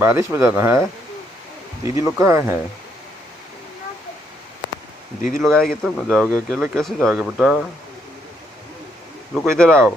बारिश में जाना है। दीदी लोग कहाँ हैं? दीदी लोग आएगी तब ना जाओगे, अकेले कैसे जाओगे बेटा? रुको, इधर आओ।